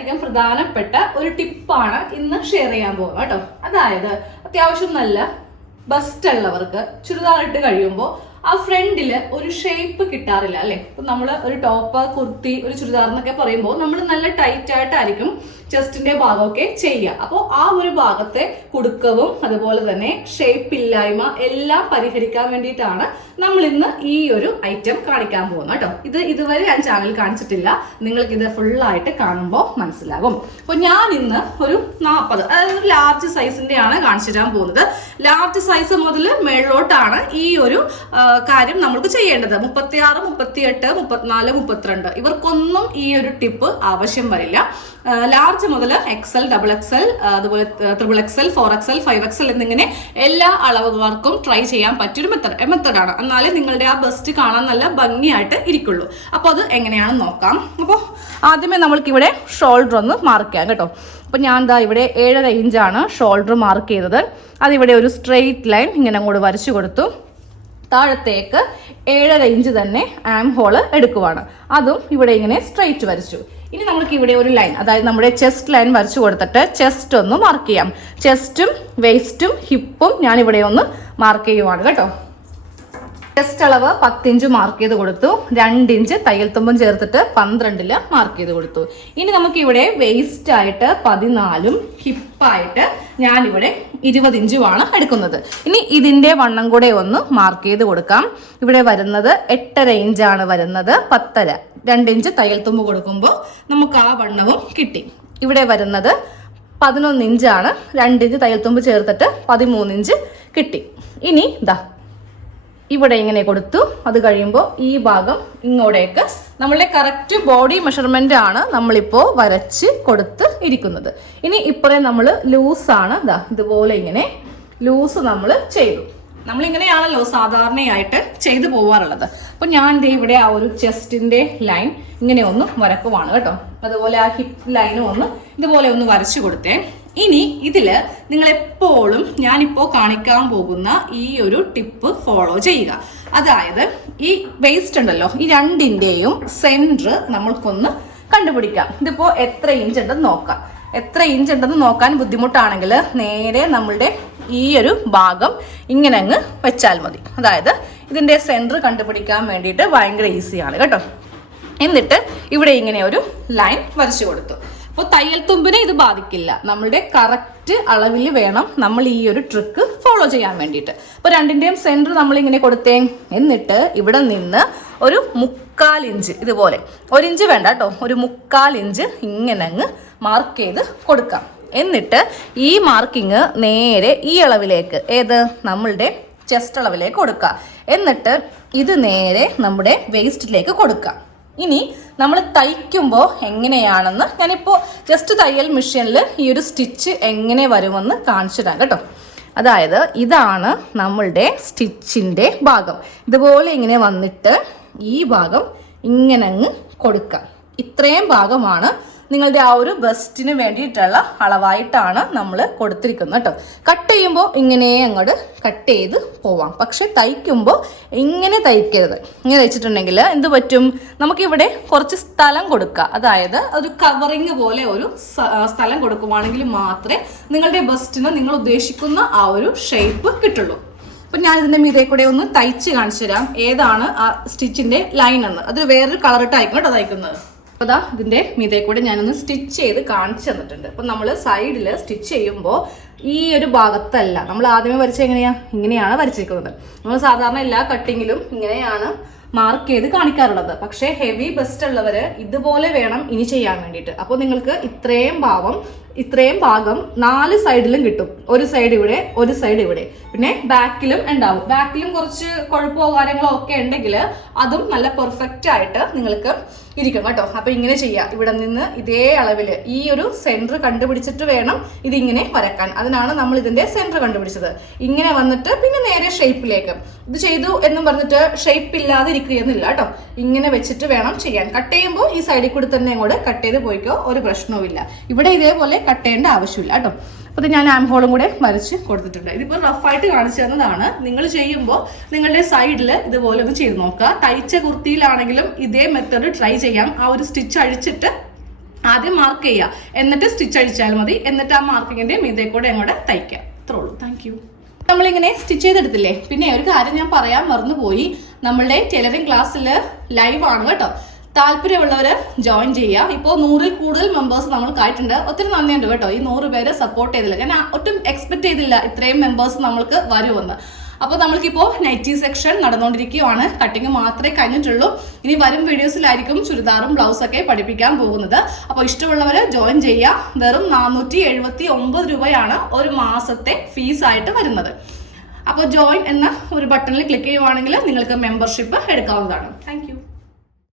വളരെയധികം പ്രധാനപ്പെട്ട ഒരു ടിപ്പാണ് ഇന്ന് ഷെയർ ചെയ്യാൻ പോകുന്നത് കേട്ടോ. അതായത് അത്യാവശ്യം നല്ല ബസ്റ്റ് ഉള്ളവർക്ക് ചുരിദാർ ഇട്ട് കഴിയുമ്പോൾ ആ ഫ്രണ്ടില് ഒരു ഷേപ്പ് കിട്ടാറില്ല അല്ലെ. ഇപ്പൊ നമ്മള് ഒരു ടോപ്പ്, കുർത്തി, ഒരു ചുരിദാർ എന്നൊക്കെ പറയുമ്പോൾ നമ്മൾ നല്ല ടൈറ്റ് ആയിട്ടായിരിക്കും ചെസ്റ്റിന്റെ ഭാഗമൊക്കെ ചെയ്യുക. അപ്പോൾ ആ ഒരു ഭാഗത്തെ കുടുക്കവും അതുപോലെ തന്നെ ഷേപ്പ് ഇല്ലായ്മ എല്ലാം പരിഹരിക്കാൻ വേണ്ടിയിട്ടാണ് നമ്മൾ ഇന്ന് ഈ ഒരു ഐറ്റം കാണിക്കാൻ പോകുന്നത് കേട്ടോ. ഇത് ഇതുവരെ ഞാൻ ചാനൽ കാണിച്ചിട്ടില്ല, നിങ്ങൾക്ക് ഇത് ഫുള്ളായിട്ട് കാണുമ്പോൾ മനസ്സിലാകും. അപ്പോൾ ഞാൻ ഇന്ന് ഒരു 40, അതായത് ലാർജ് സൈസിന്റെ ആണ് കാണിച്ചു തരാൻ പോകുന്നത്. ലാർജ് സൈസ് മുതൽ മേളിലോട്ടാണ് ഈ ഒരു കാര്യം നമ്മൾക്ക് ചെയ്യേണ്ടത്. 36, 38, 34, 32 ഇവർക്കൊന്നും ഈ ഒരു ടിപ്പ് ആവശ്യം വരില്ല. ലാർജ് മുതൽ XL, XXL, അതുപോലെ XXL, 4XL, 5XL എന്നിങ്ങനെ എല്ലാ അളവുകാർക്കും ട്രൈ ചെയ്യാൻ പറ്റിയൊരു മെത്തഡാണ്. എന്നാലേ നിങ്ങളുടെ ആ ബസ്റ്റ് കാണാൻ നല്ല ഭംഗിയായിട്ട് ഇരിക്കുള്ളൂ. അപ്പോൾ അത് എങ്ങനെയാണെന്ന് നോക്കാം. അപ്പോൾ ആദ്യമേ നമ്മൾക്കിവിടെ ഷോൾഡർ ഒന്ന് മാർക്ക് ചെയ്യാം കേട്ടോ. അപ്പോൾ ഞാൻ ദാ ഇവിടെ 7.5 ഇഞ്ചാണ് ഷോൾഡർ മാർക്ക് ചെയ്തത്. അതിവിടെ ഒരു സ്ട്രെയിറ്റ് ലൈൻ ഇങ്ങനെ അങ്ങോട്ട് വരച്ചു കൊടുത്തു. താഴത്തേക്ക് 7.5 ഇഞ്ച് തന്നെ ആം ഹോള് എടുക്കുവാണ്. അതും ഇവിടെ ഇങ്ങനെ സ്ട്രെയിറ്റ് വരച്ചു. ഇനി നമ്മൾക്ക് ഇവിടെ ഒരു ലൈൻ, അതായത് നമ്മുടെ ചെസ്റ്റ് ലൈൻ വരച്ചു കൊടുത്തിട്ട് ചെസ്റ്റ് ഒന്ന് മാർക്ക് ചെയ്യാം. ചെസ്റ്റും വെയ്സ്റ്റും ഹിപ്പും ഞാൻ ഇവിടെ ഒന്ന് മാർക്ക് ചെയ്യുവാണ് കേട്ടോ. ചെസ്റ്റ് അളവ് 10 ഇഞ്ച് മാർക്ക് ചെയ്ത് കൊടുത്തു. 2 ഇഞ്ച് തയ്യൽ തുമ്പും ചേർത്തിട്ട് 12 മാർക്ക് ചെയ്ത് കൊടുത്തു. ഇനി നമുക്ക് ഇവിടെ വെയ്സ്റ്റ് ആയിട്ട് 14ഉം ഹിപ്പായിട്ട് ഞാനിവിടെ 20 ഇഞ്ചുമാണ് എടുക്കുന്നത്. ഇനി ഇതിന്റെ വണ്ണം കൂടെ ഒന്ന് മാർക്ക് ചെയ്ത് കൊടുക്കാം. ഇവിടെ വരുന്നത് 8.5 ഇഞ്ചാണ് വരുന്നത്. 10.5, 2 ഇഞ്ച് തയ്യൽ തുമ്പ് കൊടുക്കുമ്പോൾ നമുക്ക് ആ വണ്ണവും കിട്ടി. ഇവിടെ വരുന്നത് 11 ഇഞ്ചാണ്. 2 ഇഞ്ച് തയ്യൽ തുമ്പ് ചേർത്തിട്ട് 13 ഇഞ്ച് കിട്ടി. ഇനി ഇതാ ഇവിടെ ഇങ്ങനെ കൊടുത്തു. അത് കഴിയുമ്പോൾ ഈ ഭാഗം ഇങ്ങോട്ടേക്ക് നമ്മളുടെ കറക്റ്റ് ബോഡി മെഷർമെന്റ് ആണ് നമ്മളിപ്പോൾ വരച്ച് കൊടുത്ത് ഇരിക്കുന്നത്. ഇനി ഇപ്പറേ നമ്മൾ ലൂസാണ്, ഇതുപോലെ ഇങ്ങനെ ലൂസ് നമ്മൾ ചെയ്തു. നമ്മളിങ്ങനെയാണല്ലോ സാധാരണയായിട്ട് ചെയ്തു പോവാറുള്ളത്. അപ്പോൾ ഞാൻ ഇവിടെ ആ ഒരു ചെസ്റ്റിന്റെ ലൈൻ ഇങ്ങനെ ഒന്ന് വരക്കുവാണ് കേട്ടോ. അതുപോലെ ആ ഹിപ്പ് ലൈനും ഒന്ന് ഇതുപോലെ ഒന്ന് വരച്ചു കൊടുത്തേ. ഇനി ഇതില് നിങ്ങൾ എപ്പോഴും ഞാനിപ്പോൾ കാണിക്കാൻ പോകുന്ന ഈ ഒരു ടിപ്പ് ഫോളോ ചെയ്യുക. അതായത് ഈ വേസ്റ്റ് ഉണ്ടല്ലോ, ഈ രണ്ടിന്റെയും സെന്റർ നമ്മൾക്കൊന്ന് കണ്ടുപിടിക്കാം. ഇതിപ്പോ എത്ര ഇഞ്ച് ഉണ്ടെന്ന് നോക്കാം. എത്ര ഇഞ്ച് ഉണ്ടെന്ന് നോക്കാൻ ബുദ്ധിമുട്ടാണെങ്കിൽ നേരെ നമ്മളുടെ ഈ ഒരു ഭാഗം ഇങ്ങനെ അങ്ങ് വെച്ചാൽ മതി. അതായത് ഇതിന്റെ സെന്റർ കണ്ടുപിടിക്കാൻ വേണ്ടിയിട്ട് ഭയങ്കര ഈസിയാണ് കേട്ടോ. എന്നിട്ട് ഇവിടെ ഇങ്ങനെ ഒരു ലൈൻ വരച്ചു കൊടുത്തു. അപ്പോൾ തയ്യൽ തുമ്പിനെ ഇത് ബാധിക്കില്ല. നമ്മളുടെ കറക്റ്റ് അളവിൽ വേണം നമ്മൾ ഈ ഒരു ട്രിക്ക് ഫോളോ ചെയ്യാൻ വേണ്ടിയിട്ട്. അപ്പോൾ രണ്ടിന്റെയും സെന്റർ നമ്മൾ ഇങ്ങനെ കൊടുത്തേ. എന്നിട്ട് ഇവിടെ നിന്ന് ഒരു 3/4 ഇഞ്ച് ഇതുപോലെ, 1 ഇഞ്ച് വേണ്ട കേട്ടോ, ഒരു 3/4 ഇഞ്ച് ഇങ്ങനെ അങ്ങ് മാർക്ക് ചെയ്ത് കൊടുക്കാം. എന്നിട്ട് ഈ മാർക്കിങ് നേരെ ഈ അളവിലേക്ക്, ഏത് നമ്മളുടെ ചെസ്റ്റ് അളവിലേക്ക് കൊടുക്കുക. എന്നിട്ട് ഇത് നേരെ നമ്മുടെ വേസ്റ്റിലേക്ക് കൊടുക്കുക. ഇനി നമ്മൾ തയ്ക്കുമ്പോൾ എങ്ങനെയാണെന്ന് ഞാനിപ്പോൾ ജസ്റ്റ് തയ്യൽ മെഷീനിൽ ഈ ഒരു സ്റ്റിച്ച് എങ്ങനെ വരുമെന്ന് കാണിച്ചു തരാം കേട്ടോ. അതായത് ഇതാണ് നമ്മളുടെ സ്റ്റിച്ചിൻ്റെ ഭാഗം. ഇതുപോലെ ഇങ്ങനെ വന്നിട്ട് ഈ ഭാഗം ഇങ്ങനെ അങ്ങ് കൊടുക്കാം. ഇത്രയും ഭാഗമാണ് നിങ്ങളുടെ ആ ഒരു ബസ്റ്റിന് വേണ്ടിയിട്ടുള്ള അളവായിട്ടാണ് നമ്മൾ കൊടുത്തിരിക്കുന്നത് കേട്ടോ. കട്ട് ചെയ്യുമ്പോൾ ഇങ്ങനെ അങ്ങോട്ട് കട്ട് ചെയ്ത് പോവാം. പക്ഷെ തയ്ക്കുമ്പോൾ ഇങ്ങനെ തയ്ക്കരുത്. ഇങ്ങനെ തയ്ച്ചിട്ടുണ്ടെങ്കിൽ എന്ത് പറ്റും, നമുക്കിവിടെ കുറച്ച് സ്ഥലം കൊടുക്കുക. അതായത് ഒരു കവറിങ് പോലെ ഒരു സ്ഥലം കൊടുക്കുവാണെങ്കിൽ മാത്രമേ നിങ്ങളുടെ ബസ്റ്റിന് നിങ്ങൾ ഉദ്ദേശിക്കുന്ന ആ ഒരു ഷേപ്പ് കിട്ടുള്ളൂ. അപ്പം ഞാൻ ഇതിൻ്റെ മീതെ കൂടെ ഒന്ന് തയ്ച്ച് കാണിച്ചു തരാം ഏതാണ് ആ സ്റ്റിച്ചിൻ്റെ ലൈൻ എന്ന്. അത് വേറൊരു കളറിട്ടായിരിക്കും കേട്ടോ തയ്ക്കുന്നത്. അപ്പോൾ അതാ ഇതിൻ്റെ മീതെ കൂടെ ഞാനൊന്ന് സ്റ്റിച്ച് ചെയ്ത് കാണിച്ചു തന്നിട്ടുണ്ട്. അപ്പം നമ്മൾ സൈഡിൽ സ്റ്റിച്ച് ചെയ്യുമ്പോൾ ഈ ഒരു ഭാഗത്തല്ല നമ്മൾ ആദ്യമേ വരച്ച ഇങ്ങനെയാണ് വരച്ചിരിക്കുന്നത്. നമ്മൾ സാധാരണ എല്ലാ കട്ടിങ്ങിലും ഇങ്ങനെയാണ് മാർക്ക് ചെയ്ത് കാണിക്കാറുള്ളത്. പക്ഷേ ഹെവി ബസ്റ്റ് ഉള്ളവർ ഇതുപോലെ വേണം ഇനി ചെയ്യാൻ വേണ്ടിയിട്ട്. അപ്പോൾ നിങ്ങൾക്ക് ഇത്രയും ഭാഗം 4 സൈഡിലും കിട്ടും. ഒരു സൈഡ് ഇവിടെ, ഒരു സൈഡ് ഇവിടെ, പിന്നെ ബാക്കിലും ഉണ്ടാവും. ബാക്കിലും കുറച്ച് കുഴപ്പമോ കാര്യങ്ങളോ ഒക്കെ ഉണ്ടെങ്കിൽ അതും നല്ല പെർഫെക്റ്റ് ആയിട്ട് നിങ്ങൾക്ക് ഇരിക്കും കേട്ടോ. അപ്പൊ ഇങ്ങനെ ചെയ്യാം. ഇവിടെ നിന്ന് ഇതേ അളവിൽ ഈ ഒരു സെന്റർ കണ്ടുപിടിച്ചിട്ട് വേണം ഇതിങ്ങനെ വരക്കാൻ. അതിനാണ് നമ്മൾ ഇതിന്റെ സെന്റർ കണ്ടുപിടിച്ചത്. ഇങ്ങനെ വന്നിട്ട് പിന്നെ നേരെ ഷേപ്പിലേക്ക് ഇത് ചെയ്തു എന്നും പറഞ്ഞിട്ട് ഷേപ്പ് ഇല്ലാതെ ഇരിക്കുകയെന്നില്ല കേട്ടോ. ഇങ്ങനെ വെച്ചിട്ട് വേണം ചെയ്യാൻ. കട്ട് ചെയ്യുമ്പോൾ ഈ സൈഡിൽ കൂടി തന്നെ അങ്ങോട്ട് കട്ട് ചെയ്ത് പോയിക്കോ, ഒരു പ്രശ്നവും ഇല്ല. ഇവിടെ ഇതേപോലെ കട്ട് ചെയ്യേണ്ട ആവശ്യമില്ല കേട്ടോ. അപ്പോൾ ഞാൻ ആം ഹോളും കൂടെ വരച്ച് കൊടുത്തിട്ടുണ്ട്. ഇതിപ്പോൾ റഫായിട്ട് കാണിച്ചു തന്നതാണ്. നിങ്ങൾ ചെയ്യുമ്പോൾ നിങ്ങളുടെ സൈഡിൽ ഇതുപോലെ ഒന്ന് ചെയ്ത് നോക്കുക. തയ്ച്ച കുർത്തിയിലാണെങ്കിലും ഇതേ മെത്തേഡ് ട്രൈ ചെയ്യാം. ആ ഒരു സ്റ്റിച്ച് അഴിച്ചിട്ട് ആദ്യം മാർക്ക് ചെയ്യുക, എന്നിട്ട് സ്റ്റിച്ച് അടിച്ചാൽ മതി. എന്നിട്ട് ആ മാർക്കിങ്ങിന്റെ മീതെ കൂടെ അങ്ങോട്ട് തയ്ക്കുക. അത്രേ ഉള്ളൂ. Thank you. നമ്മളിങ്ങനെ സ്റ്റിച്ച് ചെയ്തെടുത്തില്ലേ. പിന്നെ ഒരു കാര്യം ഞാൻ പറയാൻ മറന്നുപോയി, നമ്മളുടെ ടൈലറിംഗ് ക്ലാസ്സിൽ ലൈവ് ആണ് കേട്ടോ. താല്പര്യമുള്ളവര് ജോയിൻ ചെയ്യുക. ഇപ്പോൾ 100-ൽ കൂടുതൽ മെമ്പേഴ്സ് നമ്മൾക്ക് ആയിട്ടുണ്ട്. ഒത്തിരി നന്ദിയുണ്ട് കേട്ടോ ഈ 100 പേര് സപ്പോർട്ട് ചെയ്തില്ല. ഞാൻ ഒട്ടും എക്സ്പെക്ട് ചെയ്തില്ല ഇത്രയും മെമ്പേഴ്സ് നമ്മൾക്ക് വരുമെന്ന്. അപ്പോൾ നമ്മൾക്കിപ്പോൾ നൈറ്റി സെക്ഷൻ നടന്നുകൊണ്ടിരിക്കുകയാണ്. കട്ടിങ് മാത്രമേ കഴിഞ്ഞിട്ടുള്ളൂ. ഇനി വരും വീഡിയോസിലായിരിക്കും ചുരിദാറും ബ്ലൗസൊക്കെ പഠിപ്പിക്കാൻ പോകുന്നത്. അപ്പോൾ ഇഷ്ടമുള്ളവർ ജോയിൻ ചെയ്യുക. വെറും 479 രൂപയാണ് ഒരു മാസത്തെ ഫീസായിട്ട് വരുന്നത്. അപ്പോൾ ജോയിൻ എന്ന ഒരു ബട്ടണിൽ ക്ലിക്ക് ചെയ്യുവാണെങ്കിൽ നിങ്ങൾക്ക് മെമ്പർഷിപ്പ് എടുക്കാവുന്നതാണ്. Thank you.